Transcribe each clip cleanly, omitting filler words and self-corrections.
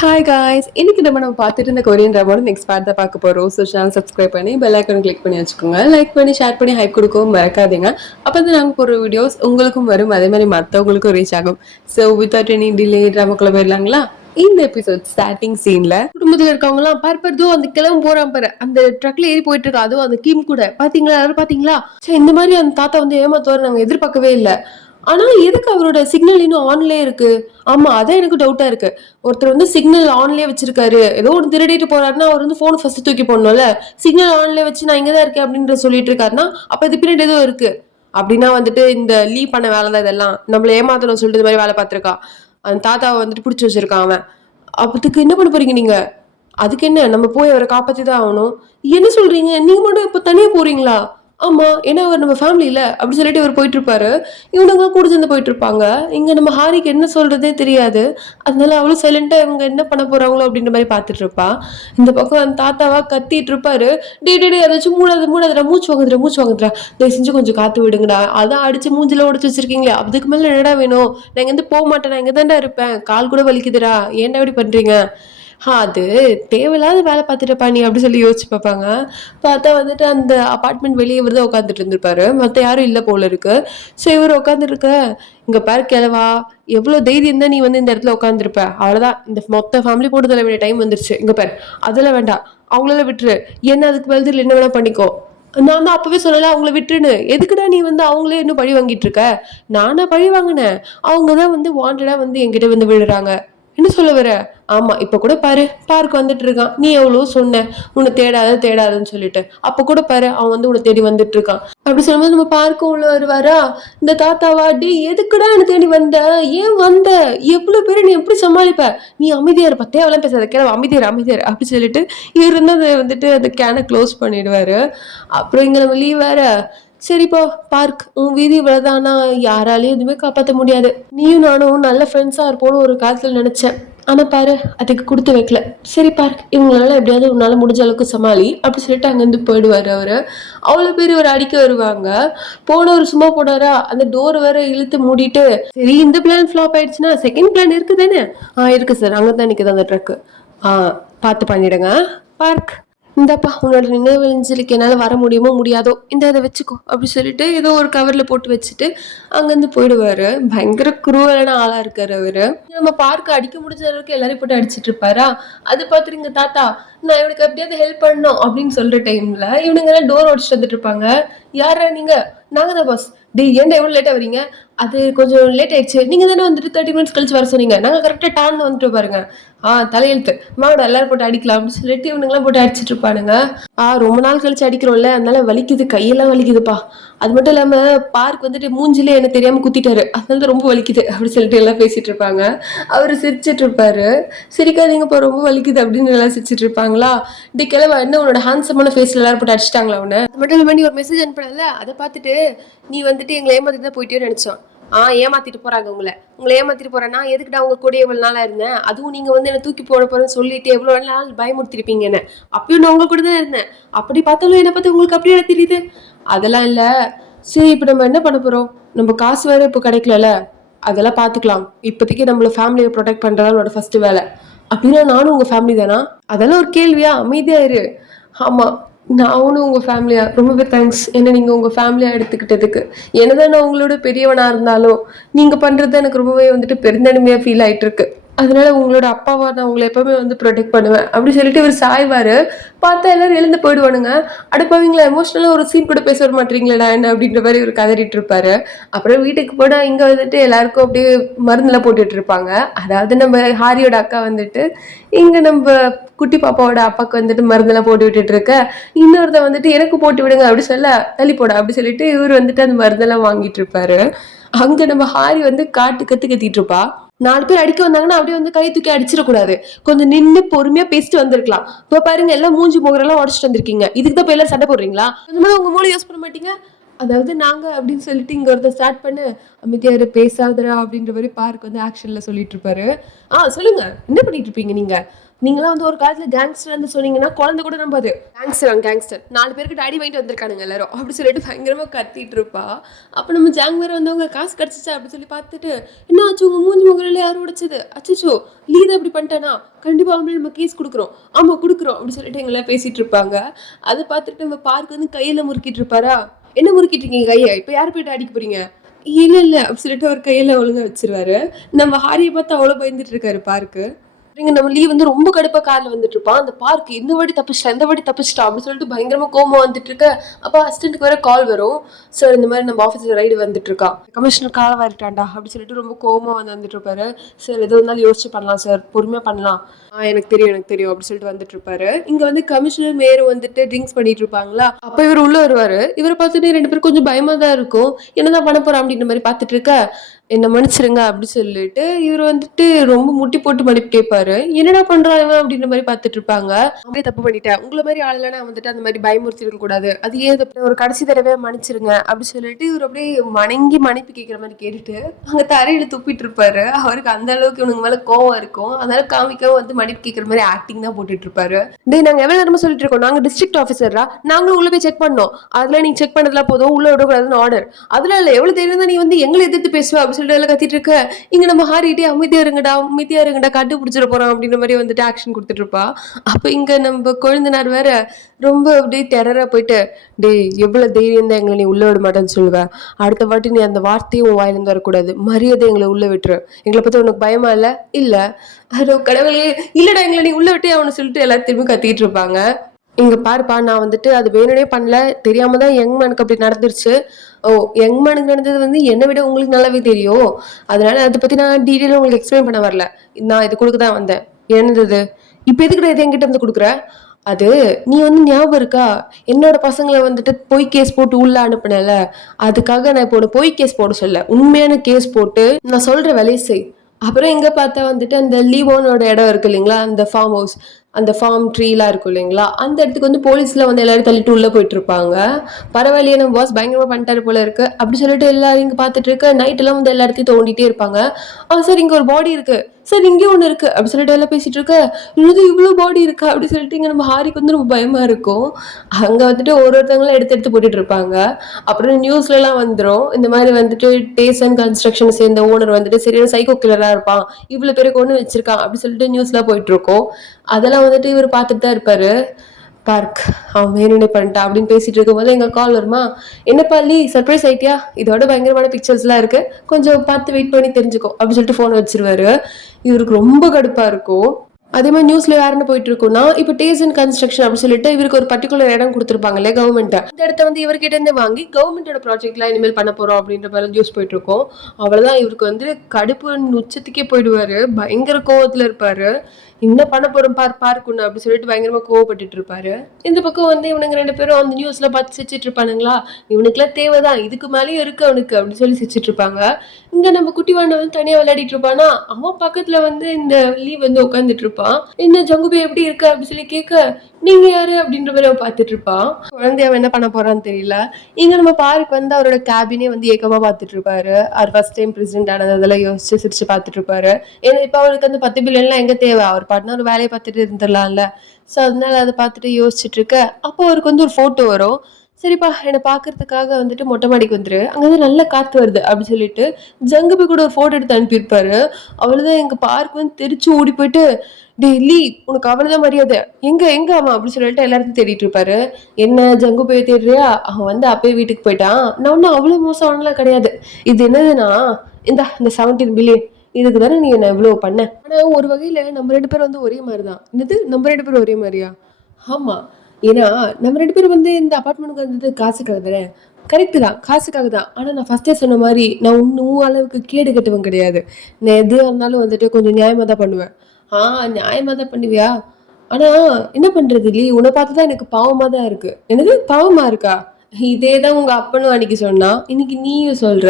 Hi guys, இன்னைக்கு நம்ம பார்த்துட்டு இருந்த கொரியன் ட்ராமாவோட நெக்ஸ்ட் பார்ட் தான் பார்க்க போகிறோம். ஸோ சேனல் சப்ஸ்கிரைப் பண்ணி பெல் ஐக்கான் கிளிக் பண்ணி வச்சுக்கோங்க. லைக் பண்ணி ஷேர் பண்ணி ஹைப் கொடுக்கவும் மறக்காதீங்க. அப்போ தான் நாங்கள் போடுற வீடியோஸ் உங்களுக்கும் வரும், அதே மாதிரி மற்றவங்களுக்கும் ரீச் ஆகும். ஸோ வித்வுட் எனி டிலே ட்ராமாக்குள்ள போயிடலாங்களா? இந்த எபிசோட் ஸ்டார்டிங் சீன்ல குடும்பத்துல இருக்கவங்கலாம் பார்ப்பதோ அந்த கிளம்பு போறான் பாரு, அந்த ட்ரக்ல ஏறி போயிட்டு இருக்கா, அதுவும் அந்த கீம் கூட பாத்தீங்களா, யாரும் பாத்தீங்களா? சரி, இந்த மாதிரி அந்த தாத்தா வந்து ஏமாத்துவாரு நாங்க எதிர்பார்க்கவே இல்லை. ஆனா எதுக்கு அவரோட சிக்னல் இன்னும் ஆன்லயே இருக்கு? ஆமா, அதான் எனக்கு டவுட்டா இருக்கு. ஒருத்தர் வந்து சிக்னல் ஆன்லயே வச்சிருக்காரு, ஏதோ ஒரு திருடிட்டு போறாருன்னா அவர் வந்து போன் ஃபர்ஸ்ட் தூக்கி போடணும்ல. சிக்னல் ஆன்லயே வச்சு நான் இங்கதான் இருக்கேன் அப்படின்ற சொல்லிட்டு இருக்காருன்னா அப்ப இது பின்னாடி ஏதோ இருக்கு. அப்படின்னா வந்துட்டு இந்த லீவ் பண்ண வேலை தான் இதெல்லாம், நம்மள ஏமாத்தணும் சொல்லிட்டு இது மாதிரி வேலை பார்த்திருக்கா. அந்த தாத்தாவை வந்துட்டு பிடிச்சி வச்சிருக்கான் அவன். அப்பதுக்கு என்ன பண்ண போறீங்க நீங்க? அதுக்கு என்ன, நம்ம போய் அவரை காப்பாத்தி தான் ஆகணும். என்ன சொல்றீங்க, நீங்க மட்டும் இப்ப தனியா போறீங்களா? ஆமா, ஏன்னா அவர் நம்ம ஃபேமிலி இல்ல அப்படி சொல்லிட்டு இவர் போயிட்டு இருப்பாரு. இவனுங்க கூட சேர்ந்து போயிட்டு இருப்பாங்க. இங்க நம்ம ஹாரிக்கு என்ன சொல்றதே தெரியாது. அதனால அவளும் சைலண்டா இவங்க என்ன பண்ண போறாங்களோ அப்படின்ற மாதிரி பாத்துட்டு இருப்பா. இந்த பக்கம் அந்த தாத்தாவா கத்திட்டு இருப்பாரு. டே அதாச்சும் மூடாது மூடாதுடா, மூச்சு வாங்குதுடா, தயவு செஞ்சு கொஞ்சம் காத்து விடுங்கடா, அதான் அடிச்சு மூஞ்சில உடச்சு வச்சிருக்கீங்களே, அதுக்கு மேல என்னடா வேணும்? நான் இங்க இருந்து போக மாட்டேன், நான் இங்க தான்டா இருப்பேன், கால் கூட வலிக்குதுடா, ஏன்டா இப்படி பண்றீங்க? அது தேவையில்லாத வேலை பார்த்துட்டப்பா நீ அப்படி சொல்லி யோசிச்சு பார்ப்பாங்க. பார்த்தா வந்துட்டு அந்த அபார்ட்மெண்ட் வெளியே இவர் தான் உட்காந்துட்டு இருந்திருப்பாரு, மற்ற யாரும் இல்லை போல இருக்கு. ஸோ இவர் உட்காந்துருக்க, இங்க பாரு கிழவா, எவ்வளவு தைரியம் தான் நீ வந்து இந்த இடத்துல உட்காந்துருப்ப, அவ்வளவுதான், இந்த மொத்த ஃபேமிலி போட்டு தள்ள வேண்டிய டைம் வந்துருச்சு. இங்க பாரு, அதெல்லாம் வேண்டாம், அவங்களால விட்டுரு, என்ன அதுக்கு பதில் என்ன வேணா பண்ணிக்கோ. நான் தான் அப்பவே சொல்லல அவங்கள விட்டுருன்னு, எதுக்குடா நீ வந்து அவங்களே இன்னும் பழி வாங்கிட்டு இருக்க? நானா பழி வாங்கினேன்? அவங்கதான் வந்து வாண்டடா வந்து என்கிட்ட வந்து விழுறாங்க. என்ன சொல்ல வர? ஆமா, இப்ப கூட பாரு, பார்க் வந்துட்டு இருக்கான், நீ எவ்வளவு சொன்ன உன்னை தேடாதுன்னு சொல்லிட்டு, அப்ப கூட பாரு அவன் வந்து உன்னை தேடி வந்துட்டு இருக்கான். அப்படி சொல்லும்போது நம்ம பார்க்க உள்ள வருவாரா இந்த தாத்தாவா, டி எதுக்குடா என்ன தேடி வந்த, ஏன் வந்த, எவ்வளவு பேரு நீ எப்படி சமாளிப்ப, நீ அமைதியா இருப்ப, தேவையெல்லாம் பேசாத, கிளம்ப, அமைதியார் அப்படி சொல்லிட்டு இவர் வந்து அதை வந்துட்டு அந்த கேனை க்ளோஸ் பண்ணிடுவாரு. அப்புறம் இங்க நம்ம லீவ் வேற. சரிப்பா, பார்க் உன் வீதி இவ்வளவுதானா, யாராலையும் எதுவுமே காப்பாற்ற முடியாது. நீயும் நானும் நல்ல ஃப்ரெண்ட்ஸா இருப்போம்னு ஒரு காலத்துல நினைச்சேன், ஆனா பாரு அதுக்கு கொடுத்து வைக்கல. சரி பார்க், இவங்களால எப்படியாவது உன்னால முடிஞ்ச அளவுக்கு சமாளி அப்படி சொல்லிட்டு அங்கிருந்து போயிடுவாரு அவரு. அவ்வளவு பேர் ஒரு அடிக்க வருவாங்க. போனவர் சும்மா போனாரா, அந்த டோர் வேற இழுத்து மூடிட்டு, சரி இந்த பிளான் ஃபிளாப் ஆயிடுச்சுன்னா செகண்ட் பிளான் இருக்கு தானே? இருக்கு சார், அங்கதான் நிக்குது அந்த ட்ரக். பார்த்து பண்ணிடுங்க. பார்க், இந்தப்பா உன்னோட நினைவஞ்சலிக்கு என்னால் வர முடியுமோ முடியாதோ, இந்த இதை வச்சுக்கோ அப்படி சொல்லிட்டு ஏதோ ஒரு கவர்ல போட்டு வச்சுட்டு அங்கேருந்து போயிடுவாரு. பயங்கர குரூவலான ஆளா இருக்காரு அவரு. நம்ம பார்க்க அடிக்க முடிஞ்ச அளவுக்கு எல்லாரையும் போட்டு அடிச்சிட்டு இருப்பாரா. அது பார்த்துருங்க தாத்தா, நான் இவனுக்கு எப்படியாவது ஹெல்ப் பண்ணணும் அப்படின்னு சொல்ற டைம்ல இவனுங்க எல்லாம் டோர் உடச்சிட்டு வந்துட்டு இருப்பாங்க. யாரா நீங்க? நாங்க தான் பாஸ். டே ஏன்டா எவ்வளவு லேட்டா வரீங்க? அது கொஞ்சம் லேட் ஆயிடுச்சு, நீங்க தானே வந்துட்டு 30 மினிட்ஸ் கழிச்சு வர சொன்னீங்க, நாங்க கரெக்டா டான்னு வந்துட்டு பாருங்க. தலையெழுத்து, மாவோட எல்லாரும் போட்டு அடிக்கலாம் அப்படின்னு சொல்லிட்டு இவனுங்கெல்லாம் போட்டு அடிச்சிட்டு இருப்பானுங்க. ரொம்ப நாள் கழிச்சு அடிக்கிறோம்ல, அதனால வலிக்குது, கையெல்லாம் வலிக்குதுப்பா. அது மட்டும் இல்லாம பார்க் வந்துட்டு மூஞ்சிலே என்ன தெரியாம குத்திட்டாரு, அதனால ரொம்ப வலிக்குது அப்படி சொல்லிட்டு எல்லாம் பேசிட்டு இருப்பாங்க. அவரு சிரிச்சிட்டு இருப்பாரு. சிரிக்காதீங்கப்பா ரொம்ப வலிக்குது அப்படின்னு எல்லாம் சிரிச்சிட்டு இருப்பாங்களா. இப்படி கிளம்ப, என்ன உன்னோட ஹேண்ட்ஸமான ஃபேஸ்ல எல்லாரும் போட்டு அடிச்சிட்டாங்களா உன்ன? அது மட்டும் இல்லாம நீ ஒரு மெசேஜ் அனுப்பினல, அதை பார்த்துட்டு நீ வந்துட்டு எங்களை ஏமாத்திட்டு தான் போயிட்டே நினைச்சோம். ஏமாத்திட்டு போறாங்க உங்களை ஏமாத்திட்டு போறேன்னா எதுக்குடா உங்க கூட எவ்வளவு நாளா இருந்தேன், அதுவும் நீங்க வந்து என்ன தூக்கி போட போறேன்னு சொல்லிட்டு எவ்வளவு நாள் பயமுறுத்திருப்பீங்க என்ன, அப்பயும் நான் உங்க கூட தான் இருந்தேன், அப்படி பார்த்தாலும் என்ன பத்தி உங்களுக்கு அப்படியே தெரியுது. அதெல்லாம் இல்ல. சரி, இப்ப நம்ம என்ன பண்ண போறோம்? நம்ம காசு வேற இப்ப கிடைக்கல, அதெல்லாம் பாத்துக்கலாம். இப்போதைக்கு நம்மள ஃபேமிலியை ப்ரொடெக்ட் பண்றதா என்னோட ஃபர்ஸ்ட் வேலை. அப்படின்னா நானும் உங்க ஃபேமிலி தானா? அதெல்லாம் ஒரு கேள்வியா? அமைதியா இரு. ஆமா, நானும் உங்க ஃபேமிலியா? ரொம்பவே தேங்க்ஸ் என்ன நீங்க உங்க ஃபேமிலியா எடுத்துக்கிட்டதுக்கு. என்னதான் நான் உங்களோட பெரியவனா இருந்தாலும் நீங்க பண்றது எனக்கு ரொம்பவே வந்துட்டு பெருந்தன்மையா ஃபீல் ஆயிட்டு இருக்கு. அதனால உங்களோட அப்பாவா நான் உங்களை எப்பவுமே வந்து ப்ரொடெக்ட் பண்ணுவேன் அப்படி சொல்லிட்டு இவர் சாய்வாரு. பார்த்தா எல்லாரும் எழுந்து போயிடுவானுங்க. அடுப்பவங்களா எமோஷனலா ஒரு சீன் கூட பேச வர மாட்டீங்களா என்ன அப்படின்ற மாதிரி இவர் கதறிட்டு இருப்பாரு. அப்புறம் வீட்டுக்கு போனா இங்க வந்துட்டு எல்லாருக்கும் அப்படியே மருந்துலாம் போட்டுட்டு இருப்பாங்க. அதாவது நம்ம ஹாரியோட அக்கா வந்துட்டு இங்க நம்ம குட்டி பாப்பாவோட அப்பாவுக்கு வந்துட்டு மருந்தெல்லாம் போட்டு விட்டுட்டு இருக்க, இன்னொருத்த வந்துட்டு எனக்கு போட்டு விடுங்க அப்படி சொல்ல, தள்ளி போட அப்படி சொல்லிட்டு இவர் வந்துட்டு அந்த மருந்தெல்லாம் வாங்கிட்டு இருப்பாரு. அங்க நம்ம ஹாரி வந்து கத்திட்டு இருப்பா. 4 பேர் அடிக்க வந்தாங்கன்னா அப்படியே வந்து கை தூக்கி அடிச்சிடக்கூடாது, கொஞ்சம் நின்று பொறுமையா பேசிட்டு வந்திருக்கலாம். இப்ப பாருங்க எல்லாம் மூஞ்சி முகரெல்லாம் உடச்சிட்டு வந்திருக்கீங்க, இதுக்கு தான் இப்ப எல்லாம் சண்டை போடுறீங்களா? கொஞ்சமா உங்க மூளை யூஸ் பண்ண மாட்டீங்க. அதாவது நாங்க அப்படின்னு சொல்லிட்டு இங்க ஒருத்தர் ஸ்டார்ட் பண்ணு, அமைதியா இரு பேசாதடா அப்படின்ற மாரி பார்க் வந்து ஆக்ஷன்ல சொல்லிட்டு இருப்பாரு. சொல்லுங்க. என்ன பண்ணிட்டு இருப்பீங்க நீங்க? நீங்கலாம் வந்து ஒரு காலத்துல கேங்ஸ்டர்ன்னு சொன்னீங்கன்னா, குழந்தை கூட நம்பாது. கேங்ஸ்டர் 4 பேருக்கு அடி வாங்கிட்டு வந்திருக்கானுங்க எல்லாரும். அப்படி சொல்லிட்டு பயங்கரமா கத்திட்டு இருப்பா. அப்ப நம்ம ஜாங் வேற வந்தவங்க காசு கிடைச்சுச்சா அப்படின்னு சொல்லி பார்த்துட்டு, என்ன ஆச்சு உங்க மூஞ்சி முகரையில யார் உடைச்சது? அச்சச்சோ! லீதா இப்படி பண்ணிட்டானா? கண்டிப்பா அவன் மேல நம்ம கேஸ் குடுக்குறோம். ஆமா குடுக்குறோம் அப்படின்னு சொல்லிட்டு எங்கலாம் பேசிட்டு இருப்பாங்க. அத பார்த்துட்டு நம்ம பார்க் வந்து கையில முறுக்கிட்டு இருப்பாரா? என்ன முறுக்கிட்டு இருக்கீங்க கைய? இப்ப யார் போயிட்டு அடிக்க போறீங்க? இல்ல அப்படி சொல்லிட்டு அவர் கையில ஒழுங்கா வச்சிருவாரு. நம்ம ஹாரிய பார்த்து அவ்வளோ பயந்துட்டு இருக்காரு பார்க்கு. இங்க நம்ம லீவ் வந்து ரொம்ப கடுப்பா கார்ல வந்துட்டு இருப்பான். அந்த பார்க் இந்த வாட்டி தப்பிச்சிட்டா இந்த வாட்டி தப்பிச்சிட்டா அப்படின்னு சொல்லிட்டு பயங்கரமா கோவமா வந்துட்டு இருக்க. அப்ப அசிஸ்டன்ட்க்கு வேற கால் வரும். சார் இந்த மாதிரி நம்ம ஆஃபீஸ்ல ரைடு வந்துட்டு இருக்கா. கமிஷனர் கால வரட்டான்டா அப்படின்னு சொல்லிட்டு ரொம்ப கோவமா வந்துட்டு இருப்பாரு. சார் எது இருந்தாலும் யோசிச்சு பண்ணலாம் சார், பொறுமையா பண்ணலாம். எனக்கு தெரியும் அப்படின்னு சொல்லிட்டு வந்துட்டு இருப்பாரு. இங்க வந்து கமிஷனர் மேயர் வந்துட்டு ட்ரிங்க்ஸ் பண்ணிட்டு இருப்பாங்களா. அப்ப இவர் உள்ள வருவாரு. இவரை பார்த்துட்டு 2 பேரும் கொஞ்சம் பயமா தான் இருக்கும். என்னதான் பண்ண போறான் அப்படின்ற மாதிரி பார்த்துட்டு இருக்க. என்ன மன்னிச்சிருங்க அப்படி சொல்லிட்டு இவர் வந்துட்டு ரொம்ப முட்டி போட்டு மன்னிப்பு கேட்பாரு. என்னடா பண்றான் இவன் அப்படின்ற மாதிரி பார்த்துட்டு இருப்பாங்க. அப்படியே தப்பு பண்ணிட்டேன். உங்கள மாதிரி ஆளுனா வந்துட்டு அந்த மாதிரி பயமுறுத்தி இருக்க கூடாது. அது ஏன் ஒரு கடைசி தடவை மன்னிச்சிருங்க அப்படி சொல்லிட்டு இவர் அப்படியே வணங்கி மன்னிப்பு கேட்கிற மாதிரி கேட்டுட்டு அங்க தரையில துப்பிட்டு இருப்பாரு. அவருக்கு அந்த அளவுக்கு இவனுக்கு மேல கோவம் இருக்கும். அதனால காமிக்கவும் வந்து மன்னிப்பு கேட்கிற மாதிரி ஆக்டிங் தான் போட்டுட்டு இருப்பாரு. டேய் நாங்க எவ்வளவு நேரமா சொல்லிட்டு இருக்கோம், நாங்க டிஸ்ட்ரிக்ட் ஆஃபீஸரா, நாங்களும் உள்ள போய் செக் பண்ணோம். அதுல நீங்க செக் பண்ணதுலாம் போதும், உள்ள விடக்கூடாதுன்னு ஆர்டர். அதுல இல்ல எவ்வளவு தைரியம் தான் நீ வந்து எங்களை எதிர்த்து பேசுவ அப்படின்னு சொல்லிட்டு எல்லாம் கத்திட்டு இருக்க. இங்க நம்ம ஹாரிட்டே அமைதியா இருங்கடா கண்டுபிடிச்சிட போறோம் அப்படின்ற மாதிரி வந்துட்டு ஆக்ஷன் கொடுத்துட்டு இருப்பா. அப்ப இங்க நம்ம கொழுந்தனார் வேற ரொம்ப அப்படியே டெரரா போயிட்டு, டேய் எவ்வளவு தைரியம் தான் எங்களை நீ உள்ள விட மாட்டேன்னு சொல்லுவ, அடுத்த வாட்டி நீ அந்த வார்த்தையும் உன் வாயிலிருந்து வரக்கூடாது, மரியாதை எங்களை உள்ள விட்டுரு, எங்களை பத்தி உனக்கு பயமா இல்ல? இல்ல. அதோ கடவுளே, இல்லடா எங்களை நீ உள்ள விட்டே அவனை சொல்லிட்டு எல்லாரும் திரும்பி கத்திட்டு இருப்பாங்க. இங்க பாருப்பா, நான் வந்துட்டு அது வேணுனே பண்ணல, தெரியாம தான் யங் மேனுக்கு அப்படி நடந்துருச்சு. ஓ, யங் மேனுக்கு நடந்தது வந்து என்னை விட உங்களுக்கு நல்லாவே தெரியும். அதனால அதை பத்தி நான் டீட்டெயிலாக உங்களுக்கு எக்ஸ்பிளைன் பண்ண வரல. நான் இது கொடுக்க தான் வந்தேன். என்னது இப்ப எதுக்குடா இது என்கிட்ட இருந்து கொடுக்குற? அது நீ வந்து ஞாபகம் இருக்கா, என்னோட பசங்களை வந்துட்டு பொய் கேஸ் போட்டு உள்ள அனுப்புனல, அதுக்காக நான் இப்போ பொய் கேஸ் போட சொல்ல, உண்மையான கேஸ் போட்டு நான் சொல்ற வேலையை செய். அப்புறம் எங்க பார்த்தா வந்துட்டு அந்த லீவோனோட இடம் இருக்கு இல்லைங்களா, அந்த ஃபார்ம் ஹவுஸ், அந்த ஃபார்ம் ட்ரீலாம் இருக்கும் இல்லைங்களா, அந்த இடத்துக்கு வந்து போலீஸ்ல வந்து எல்லாரும் தள்ளிட்டு உள்ள போயிட்டு இருப்பாங்க. பரவாயில்லையே நம்ம பாஸ் பயங்கரமா பண்ணிட்டாரு போல இருக்கு அப்படி சொல்லிட்டு எல்லாரும் இங்க பார்த்துட்டு இருக்க. நைட் எல்லாம் வந்து எல்லா இடத்தையும் தோண்டிட்டே இருப்பாங்க. சார் இங்க ஒரு பாடி இருக்கு, சார் இங்கே ஒண்ணு இருக்கு அப்படி சொல்லிட்டு எல்லாம் பேசிட்டு இருக்க. இன்னும் இவ்வளவு பாடி இருக்கா அப்படி சொல்லிட்டு இங்க நம்ம ஹாரிக்கு வந்து ரொம்ப பயமா இருக்கும். அங்க வந்துட்டு ஒருத்தவங்களும் எடுத்து எடுத்து போட்டுட்டு இருப்பாங்க. அப்புறம் நியூஸ்ல எல்லாம் வந்துரும், இந்த மாதிரி வந்துட்டு டேஸ் அண்ட் கன்ஸ்ட்ரக்ஷன் சேர்ந்த ஓனர் வந்துட்டு சரியான சைக்கோ கில்லரா இருப்பான், இவ்வளவு பேருக்கு ஒண்ணு வச்சிருக்கான் அப்படி சொல்லிட்டு நியூஸ்ல போயிட்டு இருக்கோம். அதெல்லாம் வந்துட்டு இவர் பார்த்துட்டு தான் இருப்பாரு. பார்க் அவன் வேணும்னே பண்ணிட்டான் அப்படின்னு பேசிட்டு இருக்கும்போது எங்க கால் வருமா. என்னப்பா லீ சர்ப்ரைஸ் ஆயிட்டியா, இதோட பயங்கரமான பிக்சர்ஸ் எல்லாம் இருக்கு, கொஞ்சம் பார்த்து வெயிட் பண்ணி தெரிஞ்சுக்கோ அப்படின்னு சொல்லிட்டு போன் வச்சிருவாரு. இவருக்கு ரொம்ப கடுப்பா இருக்கும். அதே மாதிரி நியூஸ்ல யாருன்னு போயிட்டு இருக்கும்னா, இப்ப டேஸ் அண்ட் கன்ஸ்ட்ரக்ஷன் அப்படின்னு சொல்லிட்டு இவருக்கு ஒரு பர்டிகுலர் இடம் கொடுத்துருப்பாங்கல்ல கவர்மெண்ட், அந்த இடத்த வந்து இவர்கிட்ட இருந்து வாங்கி கவர்மெண்டோட ப்ராஜெக்ட்லாம் இனிமேல் பண்ண போறோம் அப்படின்ற மாதிரி நியூஸ் போயிட்டு இருக்கும். அவ்வளவுதான், இவருக்கு வந்து கடுப்பு உச்சத்துக்கே போயிடுவாரு, பயங்கர கோவத்துல இருப்பாரு. என்ன பண்ண போறோம் பார்க்குன்னு அப்படி சொல்லிட்டு பயங்கரமா கோவப்பட்டுட்டு இருப்பாரு. இந்த பக்கம் வந்து இவனுங்க 2 பேரும் அந்த நியூஸ்ல பார்த்து சிரிச்சிட்டு இருப்பானுங்களா, இவனுக்குலாம் தேவைதான், இதுக்கு மேலேயும் இருக்கு அவனுக்கு அப்படின்னு சொல்லி சிரிச்சிட்டு இருப்பாங்க. இங்க நம்ம குட்டி வாண்ட வந்து தனியா விளையாடிட்டு இருப்பானா, அவன் பக்கத்துல வந்து இந்த லீவ் வந்து உட்காந்துட்டு இருப்பான். என்ன ஜங்குபி எப்படி இருக்க அப்படி சொல்லி கேட்க, நீங்க யாரு அப்படின்ற மாதிரி அவன் பார்த்துட்டு இருப்பான். குழந்தை அவன் என்ன பண்ண போறான்னு தெரியல. இங்க நம்ம பார்க் வந்து அவரோட கேபினே வந்து ஏக்கமா பார்த்துட்டு இருப்பாரு. அவர் ஃபர்ஸ்ட் டைம் பிரசிடென்ட் ஆனதெல்லாம் யோசிச்சு சிரிச்சு பார்த்துட்டு இருப்பாரு. ஏன்னா இப்ப அவருக்கு அந்த 10 பில்லியன்லாம் எங்க தேவை, அவர் பாட்டுனா ஒரு வேலையை பார்த்துட்டு இருந்துடலாம்ல. ஸோ அதனால அதை பார்த்துட்டு யோசிச்சுட்டு இருக்க. அப்போ அவருக்கு வந்து ஒரு போட்டோ வரும். சரிப்பா என்னை பாக்குறதுக்காக வந்துட்டு மொட்டை மாடிக்கு வந்துரு, அங்க வந்து நல்ல காத்து வருது அப்படி சொல்லிட்டு ஜங்குபி கூட ஒரு போட்டோ எடுத்து அனுப்பியிருப்பாரு. அவ்வளவுதான், எங்க பார்க் வந்து தெரிச்சு ஓடி போயிட்டு, டெய்லி உனக்கு அவ்வளவுதான் மரியாதை, எங்க எங்க அவன் அப்படி சொல்லிட்டு எல்லாத்தையும் தேடிட்டு இருப்பாரு. என்ன ஜங்குபியை தேடுறியா, அவன் வந்து அப்பயே வீட்டுக்கு போயிட்டான், நான் ஒன்னும் அவ்வளவு மோசம்லாம் கிடையாது. இது என்னதுன்னா, இந்த 17 பில்லியன் இதுக்கு தானே நீ என்ன இவ்வளவு பண்ண. ஆனா ஒரு வகையில நம்ம 2 பேரும் வந்து ஒரே மாதிரிதான். என்னது நம்ம 2 பேரும் ஒரே மாதிரியா? ஆமா, ஏன்னா நம்ம 2 பேரும் வந்து இந்த அபார்ட்மெண்ட்டுக்கு வந்தது காசுக்காக தானே. கரெக்ட் தான், காசுக்காக தான். ஆனா நான் ஃபர்ஸ்டே சொன்ன மாதிரி நான் இன்னும் அளவுக்கு கேடு கட்டுவன் கிடையாது. நான் எது இருந்தாலும் வந்துட்டு கொஞ்சம் நியாயமா தான் பண்ணுவேன். நியாயமா தான் பண்ணுவியா? ஆனா என்ன பண்றது இல்லையே, உன்னை பார்த்துதான் எனக்கு பாவமா தான் இருக்கு. என்னது பாவமா இருக்கா? இதேதான் உங்க அப்பனும் அன்னைக்கு சொன்னா, இன்னைக்கு நீயும் சொல்ற.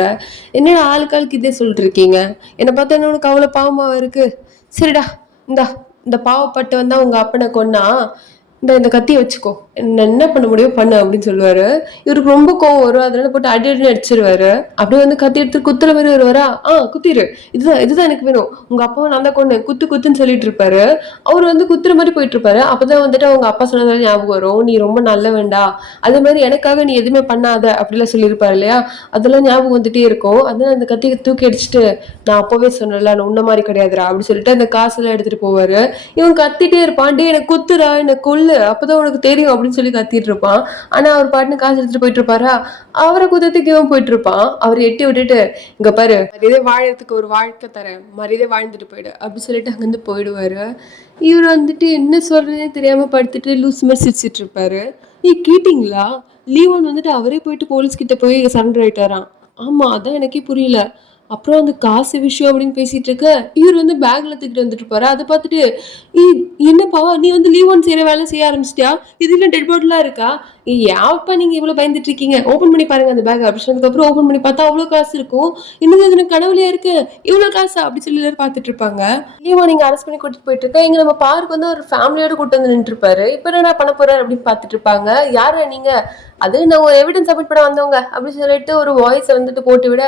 என்னடா ஆளுக்கு இதே சொல்லிட்டு இருக்கீங்க? என்னை பார்த்தா என்ன உனக்கு அவ்வளவு பாவமா இருக்கு? சரிடா, இந்தா இந்த பாவப்பட்டு வந்தா உங்க அப்பனை கொன்னா, இந்த கத்தியை வச்சுக்கோ, என்ன பண்ண முடியும் பண்ணு அப்படின்னு சொல்லுவாரு. இவருக்கு ரொம்ப கோவம் வரும். அதனால போட்டு அடி அடின்னு அடிச்சிருவாரு. அப்படியே வந்து கத்தி எடுத்து குத்துற மாதிரி வருவாரா, குத்திரு, இதுதான் எனக்கு வேணும், உங்க அப்பாவை நான் தான் கொன்னு, குத்து குத்துன்னு சொல்லிட்டு இருப்பாரு. அவர் வந்து குத்துற மாதிரி போயிட்டு இருப்பாரு. அப்பதான் வந்துட்டு அவங்க அப்பா சொன்னதால ஞாபகம் வரும், நீ ரொம்ப நல்ல வேண்டா, அதே மாதிரி எனக்காக நீ எதுவுமே பண்ணாத அப்படிலாம் சொல்லியிருப்பாரு இல்லையா. அதெல்லாம் ஞாபகம் வந்துட்டே இருக்கும். அதனால அந்த கத்தியை தூக்கி அடிச்சுட்டு, நான் அப்பவே சொன்னேன்ல நான் உன்ன மாதிரி கிடையாதுடா அப்படின்னு சொல்லிட்டு அந்த காசெல்லாம் எடுத்துட்டு போவாரு. இவன் கத்திட்டே இருப்பான், டே எனக்கு குத்துடா, என்ன கொல்லு, அப்பதான் உனக்கு தெரியும் அப்படின்னு சொல்லி கத்திட்டு இருப்பான். ஆனா அவர் பாட்டுன்னு காசு எடுத்துட்டு போயிட்டு இருப்பாரா. அவரை குத்தத்துக்கு இவன் போயிட்டு இருப்பான். அவர் எட்டி விட்டுட்டு, இங்க பாரு, மரியாதை வாழறதுக்கு ஒரு வாழ்க்கை தரேன், மரியாதை வாழ்ந்துட்டு போயிடு அப்படின்னு சொல்லிட்டு அங்கிருந்து போயிடுவாரு. இவர் வந்துட்டு என்ன சொல்றதே தெரியாம படுத்துட்டு லூஸ் மாதிரி சிரிச்சிட்டு இருப்பாரு. கேட்டீங்களா, லீவன் வந்துட்டு அவரே போயிட்டு போலீஸ் கிட்ட போய் சரண்டர் ஆயிட்டாராம். ஆமா, அதான் எனக்கே புரியல. அப்புறம் அந்த காசு விஷயம் அப்படின்னு பேசிட்டு இருக்க, இவர் வந்து பேக்ல தூக்கிட்டு வந்துட்டு இருப்பாரு. அதை பார்த்துட்டு, என்னப்பா நீ வந்து லீவ் ஒன் செய்யற வேலை செய்ய ஆரம்பிச்சிட்டியா, இதுல டெட் பாடிலாம் இருக்கா, யாப்பா நீங்க இவ்வளவு பயந்துட்டு இருக்கீங்க, ஓபன் பண்ணி பாருங்க அந்த பேக் அப்படி சொன்னதுக்கு அப்புறம் ஓபன் பண்ணி பார்த்தா அவ்வளவு காசு இருக்கும். இன்னும் எனக்கு கனவுலையா இருக்கு, இவ்வளவு காசா அப்படி சொல்லி எல்லாரும் பார்த்துட்டு இருப்பாங்க. லீவா நீங்க அரெஸ்ட் பண்ணி கூட்டிட்டு போயிட்டு இருக்க, இங்க நம்ம பார்க் வந்து ஒரு ஃபேமிலியோட கூட்டு வந்து நின்று இருப்பாரு. இப்ப என்ன பண்ண போறாரு அப்படின்னு பார்த்துட்டு இருப்பாங்க. யாரா நீங்க, அது நான் ஒரு எவிடன்ஸ் சப்மிட் பண்ண வந்தவங்க அப்படின்னு சொல்லிட்டு ஒரு வாய்ஸ் வந்துட்டு போட்டு விட,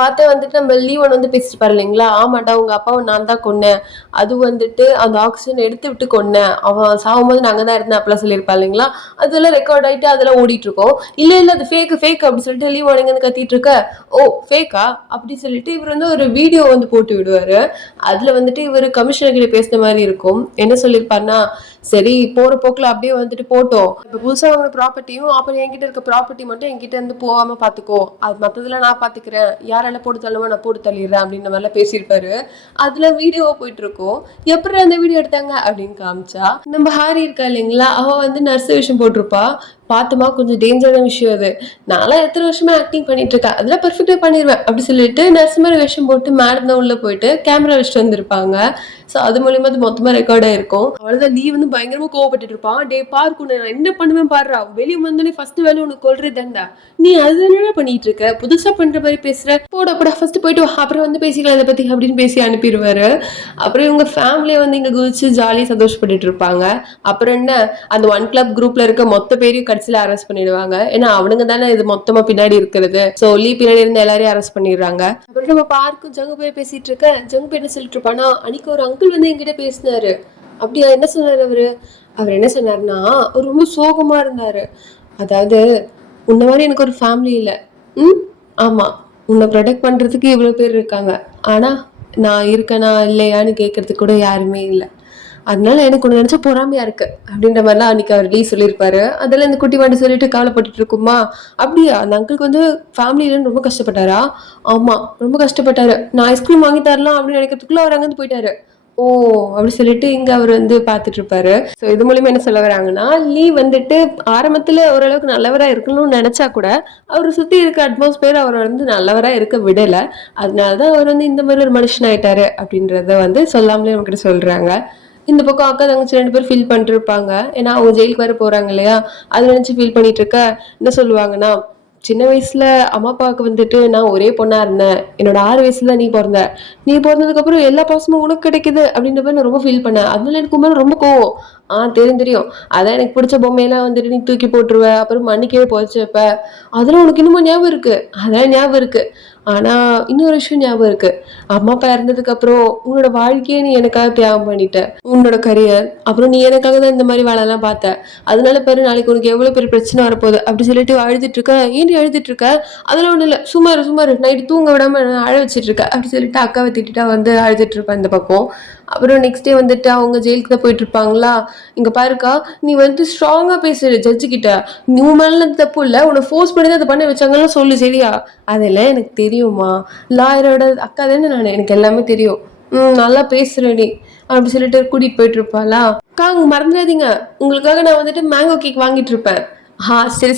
பார்த்தே வந்துட்டு நம்ம லீவன் வந்து பேசிட்டு பாரு இல்லைங்களா, ஆமாட்டா உங்க அப்பாவை நான் தான் கொன்னேன், அது வந்துட்டு அந்த ஆக்சிஜன் எடுத்து விட்டு கொன்னேன், அவன் சாகும்போது நாங்க தான் இருந்தேன் அப்படிலாம் சொல்லியிருப்பா இல்லைங்களா. அதெல்லாம் ரெக்கார்ட் ஆயிட்டு அதெல்லாம் ஓடிட்டு இருக்கோம். இல்ல அது ஃபேக் ஃபேக் அப்படின்னு சொல்லிட்டு லீவன் வந்து கத்திட்டு இருக்க, ஓ ஃபேக்கா அப்படின்னு சொல்லிட்டு இவர் வந்து ஒரு வீடியோ வந்து போட்டு விடுவாரு. அதுல வந்துட்டு இவர் கமிஷனர் கிட்ட பேசின மாதிரி இருக்கும். என்ன சொல்லியிருப்பாருன்னா, சரி போற போக்குல அப்படியே வந்துட்டு போட்டோம், இப்ப புதுசா வாங்கின ப்ராப்பர்ட்டியும் அப்புறம் என்கிட்ட இருக்க ப்ராப்பர்ட்டி மட்டும் என்கிட்ட இருந்து போகாம பாத்துக்கோ, அது மத்ததெல்லாம் நான் பாத்துக்கிறேன், யாரெல்லாம் போட்டு தள்ளுவா நான் போட்டு தள்ளிடுறேன் அப்படின்ற மாதிரிலாம் பேசியிருப்பாரு. அதுல வீடியோவா போயிட்டு இருக்கும். எப்படி அந்த வீடியோ எடுத்தாங்க அப்படின்னு காமிச்சா, நம்ம ஹாரி இருக்கா இல்லைங்களா, அவ வந்து நர்ஸ் விஷயம் போட்டிருப்பா. பாத்துமா கொஞ்சம் டேஞ்சரான விஷயம் அது, நான்லாம் எத்தனை வருஷமா ஆக்டிங் பண்ணிட்டு இருக்கேன், அதெல்லாம் பெர்ஃபெக்டா பண்ணிடுவேன் அப்படி சொல்லிட்டு நர்ஸ் மாதிரி விஷயம் போட்டு மேடம் தான் உள்ள போயிட்டு கேமரா வச்சுட்டு வந்திருப்பாங்க. ஸோ அது மூலியமா அது மொத்தமா ரெக்கார்ட் ஆயிருக்கும். அவ்வளவுதான், லீவ் வந்து பயங்கரமா கோவப்பட்டு இருப்பான். டே பார்க்கு நான் என்ன பண்ணுவேன் பாடுறா, வெளியே வந்தோடனே ஃபர்ஸ்ட் வேலை உனக்கு கொள்றதுதான்டா, நீ அது என்ன பண்ணிட்டு இருக்க, புதுசா பண்ற மாதிரி பேசுற, போட ஃபர்ஸ்ட் போயிட்டு அப்புறம் வந்து பேசிக்கலாம் இதை பத்தி அப்படின்னு பேசி அனுப்பிடுவாரு. அப்புறம் இவங்க ஃபேமிலியை வந்து இங்க குதிச்சு ஜாலியா சந்தோஷப்பட்டுட்டு இருப்பாங்க. அப்புறம் என்ன, அந்த ஒன் கிளப் குரூப்ல இருக்க மொத்த பேரையும் கடைசியில அரெஸ்ட் பண்ணிடுவாங்க. ஏன்னா அவனுங்க தானே இது மொத்தமா பின்னாடி இருக்கிறது. சோ லீ பின்னாடி இருந்து எல்லாரையும் அரெஸ்ட் பண்ணிடுறாங்க. அப்புறம் நம்ம பார்க்கும் ஜங்கு போய் பேசிட்டு இருக்க, ஜங்கு என்ன சொல்லிட்டு இருப்பானா, அன்னைக்கு ஒரு அங்கிள் வந்து என்கிட்ட பேசினாரு. அப்படியா, என்ன சொன்னாரு அவரு, அவர் என்ன சொன்னாருன்னா, அவர் ரொம்ப சோகமா இருந்தாரு. அதாவது, உன்ன மாதிரி எனக்கு ஒரு ஃபேமிலி இல்ல, ஆமா, உன்னை ப்ரொடெக்ட் பண்றதுக்கு இவ்வளவு பேர் இருக்காங்க, ஆனா நான் இருக்கனா இல்லையான்னு கேட்கறதுக்கு கூட யாருமே இல்லை, அதனால எனக்கு ஒண்ணு நினைச்சா பொறாமையா இருக்கு அப்படின்ற மாதிரிலாம் அன்னைக்கு அவர் லீ சொல்லியிருப்பாரு. அதெல்லாம் இந்த குட்டி வாண்டி சொல்லிட்டு கவலைப்பட்டுட்டு இருக்குமா. அப்படியா, அந்த அங்கிளுக்கு வந்து ஃபேமிலியில ரொம்ப கஷ்டப்பட்டாரா. ஆமா, ரொம்ப கஷ்டப்பட்டாரு, நான் ஐஸ்கிரீம் வாங்கி தரலாம் அப்படின்னு நினைக்கிறதுக்குள்ள அவர் அங்கிருந்து போயிட்டாரு. ஓ அப்படி சொல்லிட்டு இங்க அவர் வந்து பாத்துட்டு இருப்பாரு. சோ இது மூலியமா என்ன சொல்ல வராங்கன்னா, லீ வந்துட்டு ஆரம்பத்துல ஓரளவுக்கு நல்லவரா இருக்கணும்னு நினைச்சா கூட அவரை சுத்தி இருக்க அட்மாஸ்பியர் அவரை வந்து நல்லவரா இருக்க விடல. அதனாலதான் அவர் வந்து இந்த மாதிரி ஒரு மனுஷன் ஆயிட்டாரு அப்படின்றத வந்து சொல்லாமலே அவங்ககிட்ட சொல்றாங்க. இந்த பக்கம் அக்கா தங்கச்சி 2 பேரும் ஃபீல் பண்ணிட்டு இருப்பாங்க. ஏன்னா அவங்க ஜெயிலுக்கு வேற போறாங்க இல்லையா, அதை நினைச்சு ஃபீல் பண்ணிட்டு இருக்க, என்ன சொல்லுவாங்கன்னா, சின்ன வயசுல அம்மா அப்பாவுக்கு வந்துட்டு நான் ஒரே பொண்ணா இருந்தேன், என்னோட 6 வயசுல நீ பிறந்த, நீ பிறந்ததுக்கு அப்புறம் எல்லா பாசமும் உனக்கு கிடைக்குது அப்படின்ற மாதிரி நான் ரொம்ப ஃபீல் பண்ணேன், அதனால எனக்கு மேல ரொம்ப கோவம். தெரியும் தெரியும், அதான் எனக்கு பிடிச்ச பொம்மையெல்லாம் வந்துட்டு நீ தூக்கி போட்டுருவ, அப்புறம் மண்ணிக்கவே புதைச்சு வைப்ப, அதெல்லாம் உனக்கு இன்னமும் ஞாபகம் இருக்கு, அதெல்லாம் ஞாபகம் இருக்கு. ஆனா இன்னொரு விஷயம் ஞாபகம் இருக்கு, அம்மா அப்பா இறந்ததுக்கு அப்புறம் உன்னோட வாழ்க்கையை நீ எனக்காக தியாகம் பண்ணிட்ட, உன்னோட கரியர், அப்புறம் நீ எனக்காக தான் இந்த மாதிரி வேலை எல்லாம் பார்த்த, அதனால பாரு நாளைக்கு உனக்கு எவ்வளவு பெரிய பிரச்சனை வரப்போகுது அப்படி சொல்லிட்டு அழுதுட்டு இருக்க. ஏன் அழுதுட்டு இருக்க, அதெல்லாம் ஒண்ணு இல்ல, சுமாரு நைட்டு தூங்க விடாம அழ வச்சிட்டு இருக்க அப்படி சொல்லிட்டு அக்காவை திட்டா வந்து அழுதுட்டு இருப்பேன் இந்த பக்கம். அப்புறம் நெக்ஸ்ட் டே வந்துட்டு அவங்க ஜெயிலுக்கு தான் போயிட்டு இருப்பாங்களா. இங்க பாருக்கா, நீ வந்து ஸ்ட்ராங்கா பேசுற ஜட்ஜு கிட்ட, நீ மேல தப்பு இல்ல, உன்னை ஃபோர்ஸ் பண்ணி தான் அதை பண்ண வச்சாங்கன்னு சொல்லு சரியா. அதெல்லாம் எனக்கு தெரியுமா, லாயரோட அக்கா தானே நான், எனக்கு எல்லாமே தெரியும், நல்லா பேசுற நீ அப்படி சொல்லிட்டு கூட்டிட்டு போயிட்டு இருப்பாளா. அக்கா அங்க மறந்துடாதீங்க, உங்களுக்காக நான் வந்துட்டு மேங்கோ கேக் வாங்கிட்டு இருப்பேன்.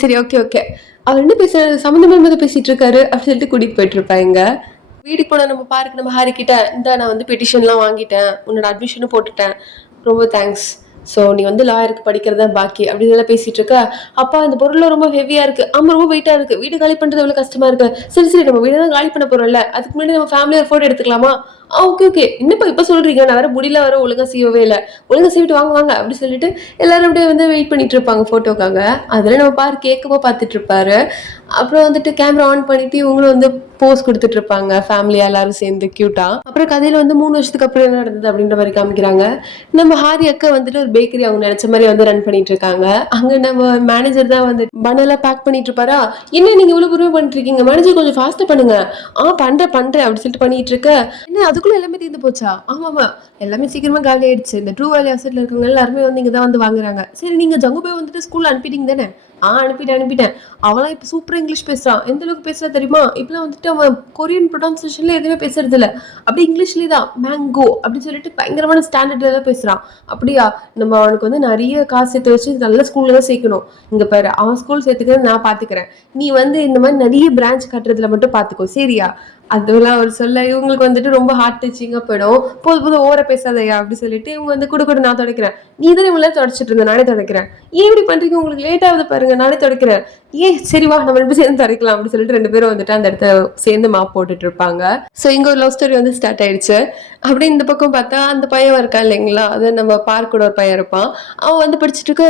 சரி ஓகே, அவர் என்ன பேசுற சம்மந்தமா பேசிட்டு இருக்காரு அப்படி சொல்லிட்டு கூட்டிட்டு போயிட்டு இருப்பாங்க. வீட்டுக்கு போனா நம்ம பார்க்கு நம்ம ஹாரி கிட்ட, இந்த நான் வந்து பெட்டிஷன்லாம் வாங்கிட்டேன், உன்னோட அட்மிஷனும் போட்டுட்டேன், ரொம்ப தேங்க்ஸ், ஸோ நீ வந்து லாயருக்கு படிக்கிறதா பாக்கி அப்படின்னு பேசிட்டு இருக்க. அப்பா இந்த பொருள் ரொம்ப ஹெவியா இருக்கு, ஆமா ரொம்ப வெயிட்டா இருக்கு, வீடு காலி பண்றது எவ்வளவு கஷ்டமா இருக்கு, சரி நம்ம வீடு தான் காலி பண்ண போறோம்ல, அதுக்கு முன்னாடி நம்ம ஃபேமிலியோட போட்டோ எடுத்துக்கலாமா, ஓகே ஓகே என்னப்பா இப்ப சொல்றீங்க, நான் வேற முடியல வர ஒழுங்கா செய்யவே இல்லை, ஒழுங்கா செய்விட்டு வாங்க வாங்க அப்படி சொல்லிட்டு எல்லாரும் அப்படியே வந்து வெயிட் பண்ணிட்டு இருப்பாங்க போட்டோக்காக. அதுல நம்ம பாரு கேட்கவோ பார்த்துட்டு இருப்பாரு. அப்புறம் வந்துட்டு கேமரா ஆன் பண்ணிட்டு இவங்களும் வந்து போஸ் கொடுத்துட்டு இருப்பாங்க ஃபேமிலியா எல்லாரும் சேர்ந்து கியூட்டா. அப்புறம் கதையில வந்து 3 வருஷத்துக்கு அப்புறம் என்ன நடந்தது அப்படின்ற மாதிரி காமிக்கிறாங்க. நம்ம ஹாரி அக்கா வந்துட்டு ஒரு பேக்கரி அவங்க நினைச்ச மாதிரி வந்து ரன் பண்ணிட்டு இருக்காங்க. அங்க நம்ம மேனேஜர் தான் வந்து பனெல்லாம் பேக் பண்ணிட்டு இருப்பாரா. என்ன நீங்க இவ்வளவு பொறுமை பண்ணிட்டு இருக்கீங்க, மேனேஜர் கொஞ்சம் ஃபாஸ்டா பண்ணுங்க. பண்றேன் பண்றேன் அப்படி சொல்லிட்டு பண்ணிட்டு இருக்க. என்ன அதுக்குள்ள எல்லாமே தீர்ந்து போச்சா? ஆமாமா, எல்லாமே சீக்கிரமா காலி ஆயிடுச்சு. இந்த ட்ரூ வேலி அசெட்ல இருக்கவங்க எல்லாருமே வந்து இங்க தான் வந்து வாங்குறாங்க. சரி நீங்க ஜங்கு போய் வந்துட்டு ஸ்கூல்ல அனுப்பிட்டீங்க தானே? அனுப்பிட்டேன். அவன்லாம் இப்ப சூப்பரா இங்கிலீஷ் பேசுறான். எந்த அளவுக்கு பேசுறா தெரியுமா? இப்பெல்லாம் வந்துட்டு அவன் கொரியன் ப்ரொனன்சியேஷன்ல எதுவுமே பேசுறது இல்ல. அப்படி இங்கிலீஷ்லயே தான் மேங்கோ அப்படின்னு சொல்லிட்டு பயங்கரமான ஸ்டாண்டர்ட்ல தான் பேசுறான். அப்படியா? நம்ம அவனுக்கு வந்து நிறைய காசு சேர்த்து வச்சு நல்ல ஸ்கூல்ல தான் சேர்க்கணும். இங்க பாரு, அவன் ஸ்கூல் சேர்த்துக்கிறது நான் பாத்துக்கிறேன். நீ வந்து இந்த மாதிரி நிறைய பிரான்ச் கட்டுறதுல மட்டும் பாத்துக்கோ, சரியா? அதெல்லாம் அவர் சொல்ல இவங்களுக்கு வந்துட்டு ரொம்ப ஹார்ட் டச்சிங்கா போயிடும். போது ஓர பேசாதயா அப்படி சொல்லிட்டு இவங்க வந்து கூட நான் துடைக்கிறேன். நீ தானே இவ்வளவு நேரம் துடைச்சிட்டு இருந்த, நானே துடைக்கிறேன். ஏன் இப்படி பண்றீங்க, உங்களுக்கு லேட் ஆகுது பாருங்க, நானே துடைக்கிறேன். சரி வா நம்ம 2 சேர்ந்து துடைக்கலாம் அப்படின்னு சொல்லிட்டு 2 பேரும் வந்துட்டு அந்த இடத்த சேர்ந்து மாப் போட்டுட்டு இருப்பாங்க. சோ இங்க ஒரு லவ் ஸ்டோரி வந்து ஸ்டார்ட் ஆயிடுச்சு. அப்படி இந்த பக்கம் பார்த்தா அந்த பையன் இருக்கான் இல்லைங்களா, அது நம்ம பார்க்கோட ஒரு பையன் இருப்பான். அவன் வந்து படிச்சுட்டு இருக்க,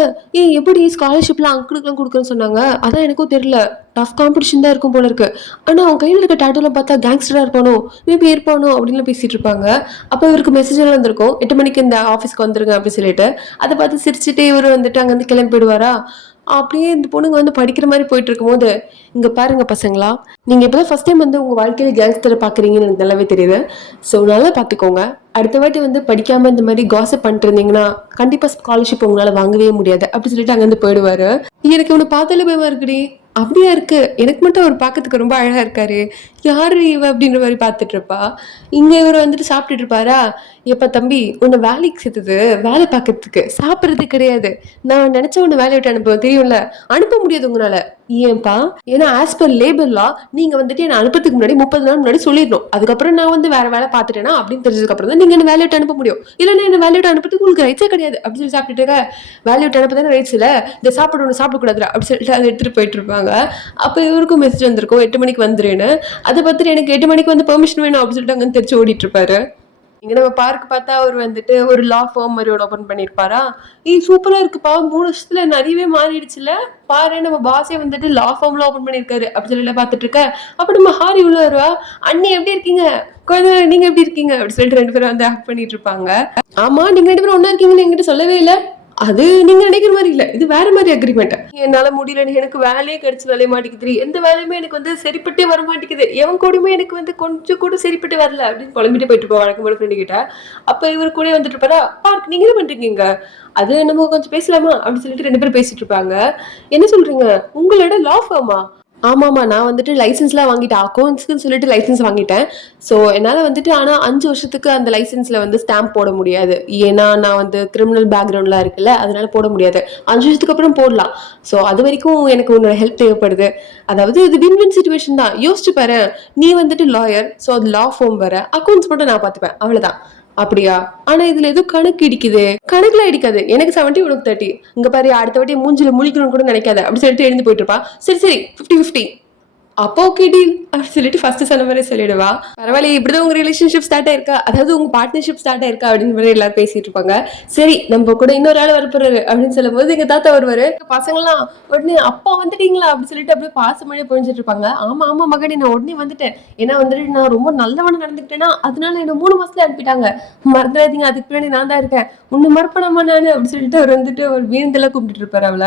எப்படி ஸ்காலர்ஷிப்லாம் அங்கிளுக்குலாம் கொடுக்குறேன்னு சொன்னாங்க, அதான் எனக்கும் தெரியல, டஃப் காம்படிஷன் தான் இருக்கும் போல இருக்கு. ஆனா அவன் கையில இருக்க டாட்டூல பார்த்தா கேங்ஸ்டரா இருப்பானோ, மேபி இருப்பானோ அப்படின்னு பேசிட்டு இருப்பாங்க. அப்ப இவருக்கு மெசேஜ் எல்லாம் வந்திருக்கும், 8 மணிக்கு இந்த ஆஃபீஸ்க்கு வந்துருங்க அப்படின்னு சொல்லிட்டு. அதை பார்த்து சிரிச்சுட்டு இவரு வந்துட்டு அங்க இருந்து கிளம்பி போயிடுவாரா. அப்படியே இந்த பொண்ணுங்க வந்து படிக்கிற மாதிரி போயிட்டு இருக்கும்போது, இங்க பாருங்க பசங்களா, நீங்க இப்பதான் ஃபர்ஸ்ட் டைம் வந்து உங்க வாழ்க்கையில கேங்ஸ்டரை பாக்குறீங்கன்னு எனக்கு நல்லாவே தெரியுது. சோ நல்லா பாத்துக்கோங்க. அடுத்த வாட்டி வந்து படிக்காம இந்த மாதிரி காசப் பண்ணிட்டு இருந்தீங்கன்னா கண்டிப்பா ஸ்காலர்ஷிப் உங்களால வாங்கவே முடியாது அப்படி சொல்லிட்டு அங்க இருந்து போயிடுவாரு. எனக்கு இவனை பார்த்தாலே பயமா இருக்குடி. அப்படியா இருக்கு, எனக்கு மட்டும் அவர் பார்க்கறதுக்கு ரொம்ப அழகா இருக்காரு, யாரு இவ அப்படின்ற மாதிரி பார்த்துட்டு இருப்பா. இங்க இவர் வந்துட்டு சாப்பிட்டுட்டு இருப்பாரா. எப்ப தம்பி உன்னை வேலைக்கு சேர்த்தது வேலை பார்க்கறதுக்கு, சாப்பிட்றது கிடையாது. நான் நினைச்ச உன்னை வேலையை விட்டு அனுப்புவேன் தெரியும்ல, அனுப்ப முடியாது உங்களால. ஏன்பா? ஏன்னா ஆஸ் பர் லேபர் லா நீங்க வந்துட்டு என்ன அனுப்புறதுக்கு முன்னாடி 30 நாள் முன்னாடி சொல்லிடணும். அதுக்கப்புறம் நான் வந்து வேற வேலை பார்த்துட்டேன்னா அப்படின்னு தெரிஞ்சதுக்கு அப்புறம் தான் நீங்க என்ன வேலையை விட்டு அனுப்ப முடியும். இல்லைன்னா என்ன வேலையை விட்டு அனுப்புறதுக்கு உங்களுக்கு ரைட்ஸே கிடையாது அப்படின்னு சொல்லி சாப்பிட்டுட்டு இருக்க. வேலையை விட்டு அனுப்பதானே ரைட்ஸ் இல்ல, இந்த சாப்பிடணும் சாப்பிடக்கூடாது அப்படி சொல்லிட்டு அதை எடுத்துட்டு போயிட்டு இருப்பாங்க. அப்ப இவருக்கும் மெசேஜ் வந்திருக்கும் 8 மணிக்கு வந்துருன்னு. அதை பார்த்துட்டு எனக்கு 8 மணிக்கு வந்து பெர்மிஷன் வேணும் அப்படின்னு சொல்லிட்டு அங்க தெரிச்சு ஓடிட்டு இருப்பாரு. இங்க நம்ம பார்க் பார்த்தா அவர் வந்துட்டு ஒரு லா ஃபார்ம் மாதிரி ஓபன் பண்ணிருப்பாரா. சூப்பரா இருக்குப்பா, 3 வருஷத்துல நிறையவே மாறிடுச்சுல, பாரு நம்ம பாஸே வந்துட்டு லா ஃபார்ம்ல ஓபன் பண்ணிருக்காரு அப்படி சொல்லி பாத்துட்டு இருக்க. அப்ப நம்ம ஹாரி உள்ள வருவா. அண்ணி எப்படி இருக்கீங்க, குழந்தை நீங்க எப்படி இருக்கீங்க அப்படி சொல்லிட்டு 2 பேரும் வந்து ஆக்ட் பண்ணிட்டு இருப்பாங்க. ஆமா நீங்க 2 பேரும் ஒன்னா இருக்கீங்கன்னு என்கிட்ட சொல்லவே இல்லை. அது நீங்க நினைக்கிற மாதிரி இல்ல, இது வேற மாதிரி அக்ரிமெண்ட். என்னால முடியல, எனக்கு வேலையே கிடைச்சு வேலைய மாட்டேங்குது, எந்த வேலையுமே எனக்கு வந்து சரிப்பட்டே வர மாட்டேங்குது, எவன் கூடயுமே எனக்கு வந்து கொஞ்சம் கூட சரிப்பட்டு வரல அப்படின்னு குழம்பிட்டு போயிட்டு இருப்போம் வழக்கம் போல ஃப்ரெண்டு கிட்ட. அப்ப இவர் கூட வந்துட்டு இருப்பாரா, பார்க் நீங்க என்ன பண்றீங்க, அது நம்ம கொஞ்சம் பேசலாமா அப்படின்னு சொல்லிட்டு 2 பேரும் பேசிட்டு இருப்பாங்க. என்ன சொல்றீங்க, உங்களோட லா ஃபார்மா? ஆமாமா, நான் வந்துட்டு லைசன்ஸ்லாம் வாங்கிட்டேன், அக்கௌண்ட்ஸ்க்குன்னு சொல்லிட்டு லைசன்ஸ் வாங்கிட்டேன். ஸோ என்னால் வந்துட்டு ஆனால் 5 வருஷத்துக்கு அந்த லைசன்ஸில் வந்து ஸ்டாம்ப் போட முடியாது, ஏன்னா நான் வந்து கிரிமினல் பேக்ரவுண்ட்லாம் இருக்குல்ல, அதனால போட முடியாது. 5 வருஷத்துக்கு அப்புறம் போடலாம். ஸோ அது வரைக்கும் எனக்கு உன்னோட ஹெல்ப் தேவைப்படுது. அதாவது இது வின் வின் சுச்சுவேஷன் தான், யோசிச்சு பாரு. நீ வந்துட்டு லாயர், ஸோ அது லா ஃபார்ம் வர, அக்கௌண்ட்ஸ் மட்டும் நான் பார்த்துப்பேன், அவ்வளோதான். அப்படியா? ஆனா இதுல ஏதோ கணக்கு இடிக்குது. கணக்குலாம் இடிக்காது, எனக்கு 70 உனக்கு 30. இங்க பாரு, அடுத்த வாட்டி மூஞ்சில முழிக்கணும்னு கூட நினைக்காத அப்படி சொல்லிட்டு எழுந்து போயிட்டு இருப்பா. சரி சரி 50-50 அப்போ ஓகே டீல் அப்படின்னு சொல்லிட்டு ஃபர்ஸ்ட் சொன்ன மாதிரி சொல்லிடுவா. பரவாயில்ல, இப்படிதான் உங்க ரிலேஷன்ஷிப் ஸ்டார்ட் ஆயிருக்கா, அதாவது உங்க பார்ட்னர்ஷிப் ஸ்டார்ட் ஆயிருக்கா அப்படின்னு மாதிரி எல்லாரும் பேசிட்டு இருப்பாங்க. சரி நம்ம கூட இன்னொரு ஆள் வரப்போறாரு அப்படின்னு சொல்லும் போது எங்க தாத்தா வருவாரு. பசங்கள்லாம் உடனே அப்பா வந்துட்டீங்களா அப்படின்னு சொல்லிட்டு அப்படியே பாசமழையா பொழிஞ்சிட்டு இருப்பாங்க. ஆமா ஆமா மகனே, நான் உடனே வந்துட்டேன், ஏன்னா வந்துட்டு நான் ரொம்ப நல்லவன நடந்துக்கிட்டேன்னா அதனால என்ன 3 மாசத்துல அனுப்பிட்டாங்க, மறந்துடாதீங்க, அதுக்கு பின்னாடி நான் தான் இருக்கேன், உன்னை மறப்பணமா நானு அப்படின்னு சொல்லிட்டு அவர் வந்துட்டு ஒரு வீழ்ந்தெல்லாம் கூப்பிட்டு இருப்பாரு அவள.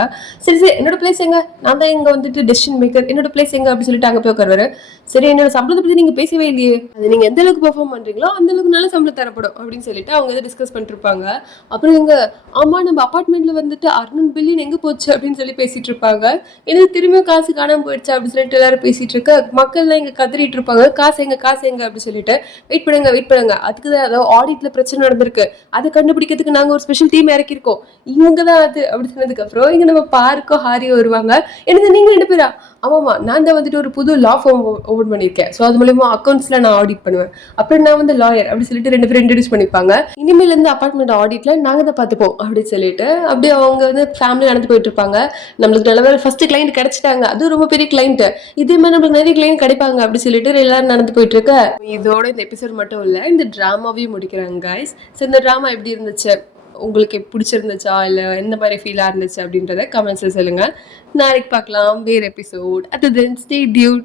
சரி சரி என்னோட பிளேஸ் எங்க, நான் தான் இங்க வந்துட்டு டெசிஷன் மேக்கர், என்னோட பிளேஸ் எங்க அப்படின்னு சொல்லிட்டு அங்க போய் உட்காருவாரு. சரி என்னோட சம்பளத்தை பத்தி நீங்க பேசவே இல்லையே, அது நீங்க எந்த அளவுக்கு பெர்ஃபார்ம் பண்றீங்களோ அந்த அளவுக்கு நல்ல சம்பளம் தரப்படும் அப்படின்னு சொல்லிட்டு அவங்க இதை டிஸ்கஸ் பண்ணிட்டு இருப்பாங்க. அப்புறம் இங்க ஆமா நம்ம அபார்ட்மெண்ட்ல வந்துட்டு 600 பில்லியன் எங்க போச்சு அப்படின்னு சொல்லி பேசிட்டு இருப்பாங்க. எனக்கு திரும்பியும் காசு காணாம போயிடுச்சு அப்படின்னு சொல்லிட்டு எல்லாரும் பேசிட்டு இருக்க. மக்கள் எல்லாம் இங்க கதறிட்டு இருப்பாங்க, காசு எங்க அப்படின்னு சொல்லிட்டு. வெயிட் பண்ணுங்க, அதுக்குதான் ஏதாவது ஆடிட்ல பிரச்சனை நடந்திருக்கு, அதை கண்டுபிடிக்கிறதுக்கு நாங்க ஒரு ஸ்பெஷல் டீம் இறக்கிருக்கோம், இவங்கதான் அது அப்படி சொன்னதுக்கு அப்புறம் இங்க நம்ம பார்க்கோ ஹாரியோ வருவாங்க. எனக்கு நீங்க 2 பேரா? ஆமாமா. நான் தான் வந்துட்டு ஒரு புது லா ஃபார்ம் ஓப்பன் பண்ணியிருக்கேன். ஸோ அது மூலியமா அக்கவுண்ட்ஸ்ல நான் ஆடிட் பண்ணுவேன். அப்புறம் நான் வந்து லாயர் அப்படி சொல்லிட்டு 2 பேரும் இன்ட்ரோடியூஸ் பண்ணிப்பாங்க. இனிமேல் இருந்து அபார்ட்மெண்ட் ஆடிட்ல நாங்க தான் பார்த்துப்போம் அப்படின்னு சொல்லிட்டு, அப்படியே அவங்க வந்து ஃபேமிலி நடந்து போயிட்டு இருப்பாங்க. நம்மளுக்கு நல்ல வேளை ஃபர்ஸ்ட் கிளையண்ட் கிடைச்சிட்டாங்க. அதுவும் ரொம்ப பெரிய கிளையண்ட். இதே மாதிரி நம்மளுக்கு நிறைய கிளையண்ட் கிடைப்பாங்க அப்படி சொல்லிட்டு எல்லாரும் நடந்து போயிட்டு இருக்க. இதோட இந்த எபிசோட் மட்டும் இல்ல, இந்த டிராமாவையும் முடிக்கிறாங்க கைஸ். ஸோ இந்த டிராமா எப்படி இருந்துச்சு? உங்களுக்கு பிடிச்சிருந்துச்சா? இல்ல எந்த மாதிரி ஃபீலா இருந்துச்சு அப்படின்றத கமெண்ட்ஸ்ல சொல்லுங்க. நாளைக்கு பார்க்கலாம் வேற எபிசோட். அது தென் ஸ்டே டியூட்.